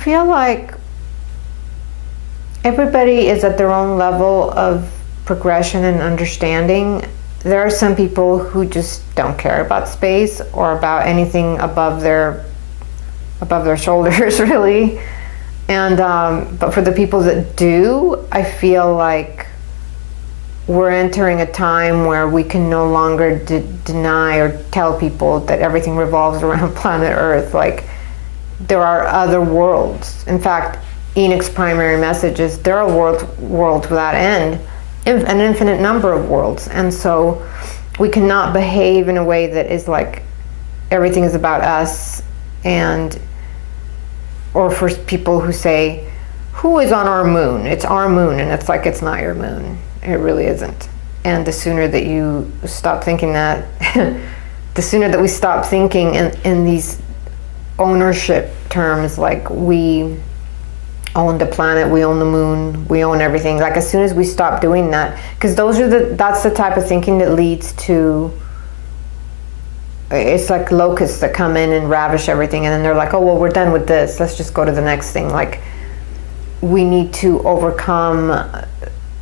feel like everybody is at their own level of progression and understanding. There are some people who just don't care about space or about anything above their shoulders, really. And but for the people that do, I feel like we're entering a time where we can no longer deny or tell people that everything revolves around planet Earth. Like, there are other worlds. In fact, Enoch's primary message is there are worlds without end, an infinite number of worlds. And so we cannot behave in a way that is like everything is about us, or for people who say, who is on our moon? It's our moon. And it's like, it's not your moon. It really isn't. And the sooner that you stop thinking that, the sooner that we stop thinking in these ownership terms, like we own the planet, we own the moon, we own everything. Like, as soon as we stop doing that, because that's the type of thinking that leads to, it's like locusts that come in and ravish everything, and then they're like, oh, well, we're done with this, let's just go to the next thing. Like, we need to overcome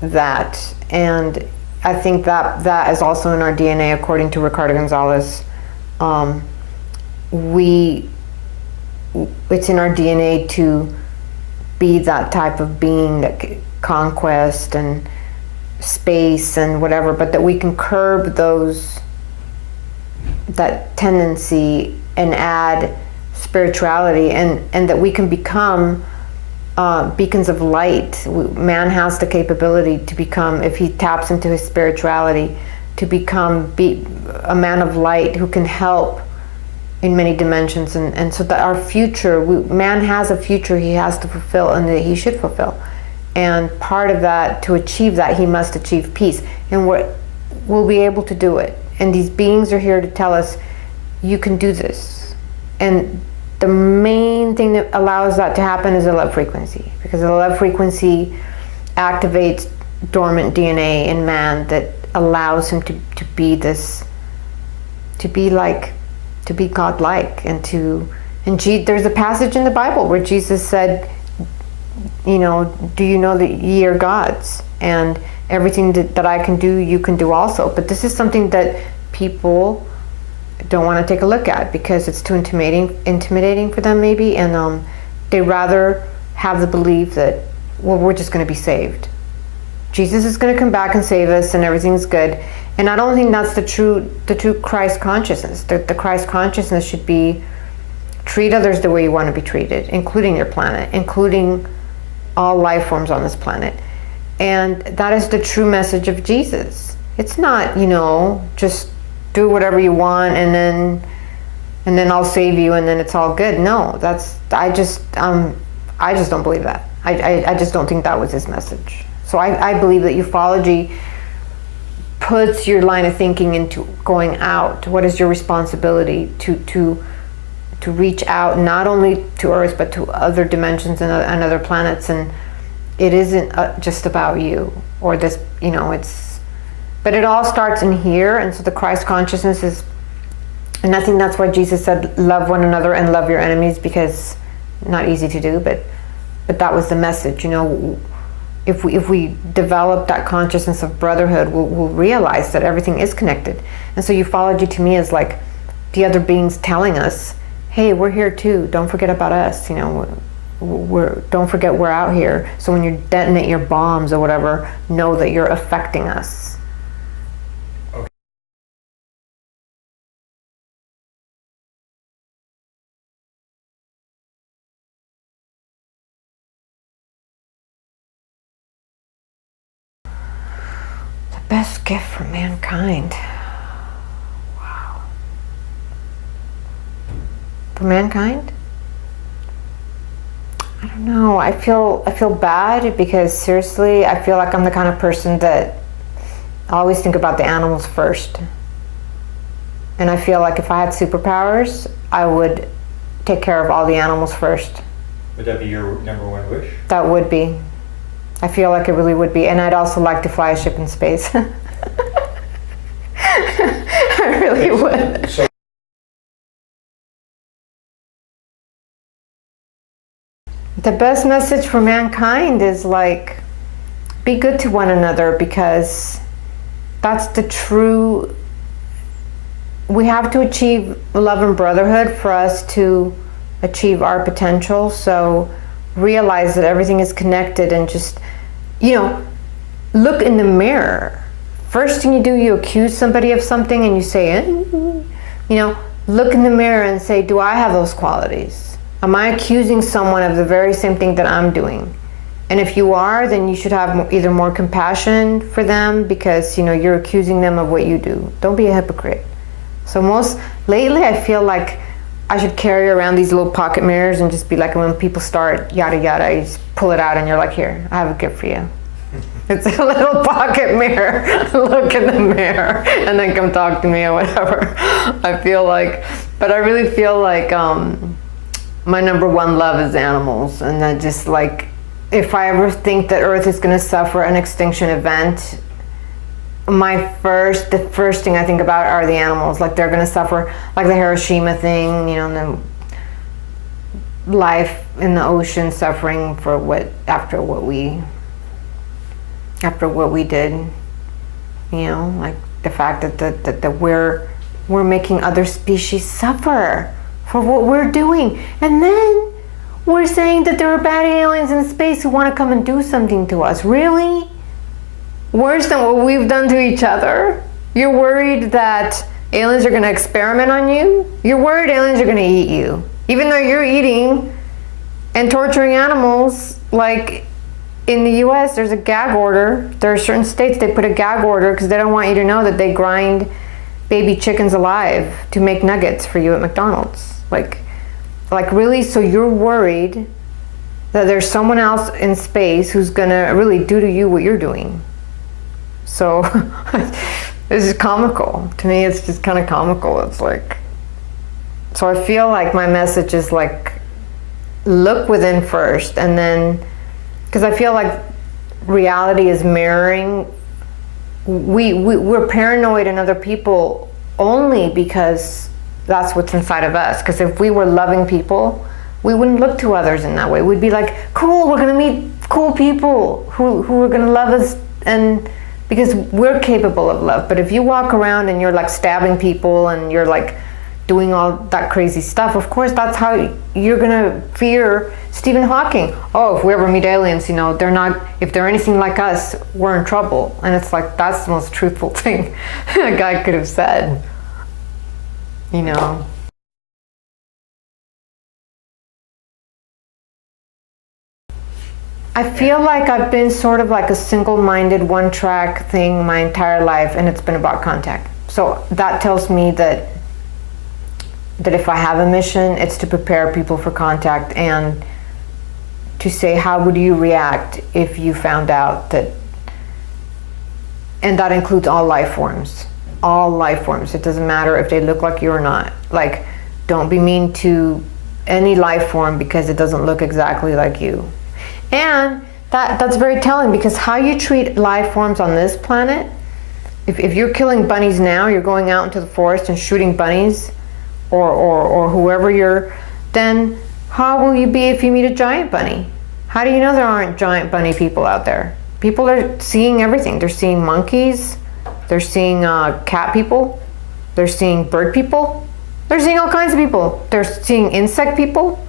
that. And I think that is also in our DNA, according to Ricardo Gonzalez. It's in our DNA to be that type of being, that conquest and space and whatever, but that we can curb that tendency and add spirituality, and that we can become beacons of light. Man has the capability to become, if he taps into his spirituality, to become a man of light who can help in many dimensions, and so that our future, man has a future he has to fulfill and that he should fulfill. And part of that, to achieve that, he must achieve peace. And we'll be able to do it. And these beings are here to tell us, you can do this. And the main thing that allows that to happen is the love frequency, because the love frequency activates dormant DNA in man that allows him to be this, to be godlike, there's a passage in the Bible where Jesus said, you know, do you know that ye are gods, and everything that I can do, you can do also. But this is something that people don't want to take a look at because it's too intimidating for them, maybe, and they rather have the belief that, well, we're just going to be saved. Jesus is going to come back and save us, and everything's good. And I don't think that's the true Christ consciousness. The Christ consciousness should be, treat others the way you want to be treated, including your planet, including all life forms on this planet. And that is the true message of Jesus. It's not, you know, just do whatever you want and then I'll save you and then it's all good. No, I just don't believe that. I just don't think that was his message. So I believe that ufology puts your line of thinking into going out. What is your responsibility to reach out, not only to Earth, but to other dimensions and other planets. And it isn't just about you or this, you know, but it all starts in here. And so the Christ consciousness is, and I think that's why Jesus said, love one another and love your enemies, because not easy to do, but that was the message, you know. If we develop that consciousness of brotherhood, we'll realize that everything is connected. And so ufology to me is like the other beings telling us, hey, we're here too. Don't forget about us. You know, don't forget we're out here. So when you detonate your bombs or whatever, know that you're affecting us. Best gift for mankind. Wow. For mankind? I don't know. I feel bad because seriously, I feel like I'm the kind of person that I always think about the animals first. And I feel like if I had superpowers, I would take care of all the animals first. Would that be your number one wish? That would be. I feel like it really would be. And I'd also like to fly a ship in space. I really would. So, the best message for mankind is like, be good to one another, because that's the true, we have to achieve love and brotherhood for us to achieve our potential. So realize that everything is connected, and just, look in the mirror. First thing you do, you accuse somebody of something and you say, look in the mirror and say, do I have those qualities? Am I accusing someone of the very same thing that I'm doing? And if you are, then you should have either more compassion for them, because you're accusing them of what you do. Don't be a hypocrite. So lately I feel like I should carry around these little pocket mirrors and just be like, when people start yada yada, you just pull it out and you're like, here, I have a gift for you. It's a little pocket mirror. Look in the mirror and then come talk to me or whatever. I really feel like my number one love is animals. And that just like, if I ever think that Earth is going to suffer an extinction event, the first thing I think about are the animals. Like they're going to suffer, like the Hiroshima thing, and then life in the ocean suffering for after what we did, like the fact that we're making other species suffer for what we're doing, and then we're saying that there are bad aliens in space who want to come and do something to us. Really? Worse than what we've done to each other? You're worried that aliens are going to experiment on you? You're worried aliens are going to eat you, even though you're eating and torturing animals. Like in the US, there's a gag order. There are certain states they put a gag order because they don't want you to know that they grind baby chickens alive to make nuggets for you at McDonald's. Like really? So you're worried that there's someone else in space who's gonna really do to you what you're doing. So this is comical. To me, it's just kind of comical. It's like, so I feel like my message is like, look within first, and then, because I feel like reality is mirroring. We're paranoid in other people only because that's what's inside of us. Because if we were loving people, we wouldn't look to others in that way. We'd be like, cool, we're gonna meet cool people who are gonna love us, and because we're capable of love. But if you walk around and you're like stabbing people and you're like doing all that crazy stuff, of course that's how you're gonna fear Stephen Hawking. Oh, if we ever meet aliens, if they're anything like us, we're in trouble. And it's like, that's the most truthful thing a guy could have said. I feel like I've been sort of like a single-minded, one-track thing my entire life, and it's been about contact. So that tells me that if I have a mission, it's to prepare people for contact, and to say, how would you react if you found out that, and that includes all life forms. All life forms. It doesn't matter if they look like you or not. Like, don't be mean to any life form because it doesn't look exactly like you. And that's very telling, because how you treat life forms on this planet, if you're killing bunnies now, you're going out into the forest and shooting bunnies, or whoever then how will you be if you meet a giant bunny? How do you know there aren't giant bunny people out there? People are seeing everything. They're seeing monkeys, they're seeing cat people, they're seeing bird people, they're seeing all kinds of people. They're seeing insect people,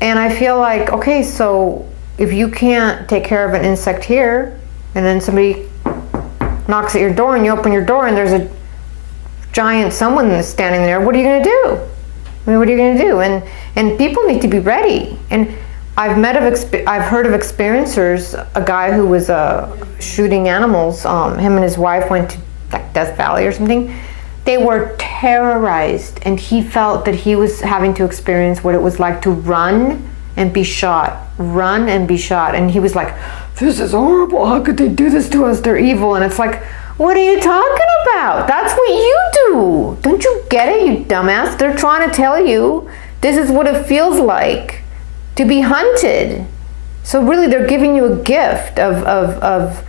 and I feel like, okay, so if you can't take care of an insect here, and then somebody knocks at your door and you open your door and there's a giant someone that's standing there, what are you going to do? What are you going to do? And people need to be ready. And I've heard of experiencers, a guy who was shooting animals, him and his wife went to like Death Valley or something. They were terrorized, and he felt that he was having to experience what it was like to run and be shot. Run and be shot. And he was like, this is horrible. How could they do this to us? They're evil. And it's like, what are you talking about? That's what you do. Don't you get it, you dumbass? They're trying to tell you this is what it feels like to be hunted. So really, they're giving you a gift of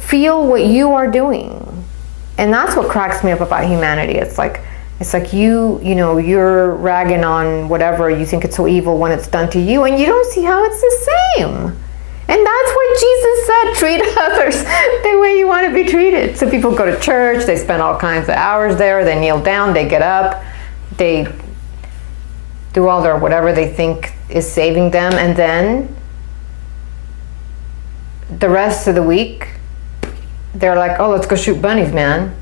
feel what you are doing. And that's what cracks me up about humanity. It's like, It's like you're ragging on whatever, you think it's so evil when it's done to you, and you don't see how it's the same. And that's what Jesus said, treat others the way you want to be treated. So people go to church, they spend all kinds of hours there, they kneel down, they get up, they do all their whatever they think is saving them, and then the rest of the week, they're like, oh, let's go shoot bunnies, man.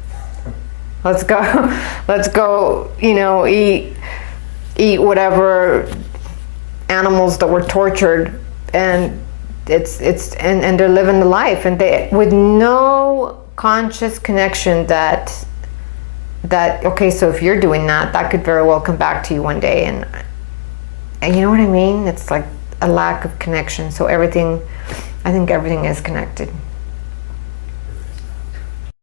Let's go, eat whatever animals that were tortured, and and they're living the life, and they with no conscious connection that okay, so if you're doing that could very well come back to you one day, and you know what I mean? It's like a lack of connection. So I think everything is connected.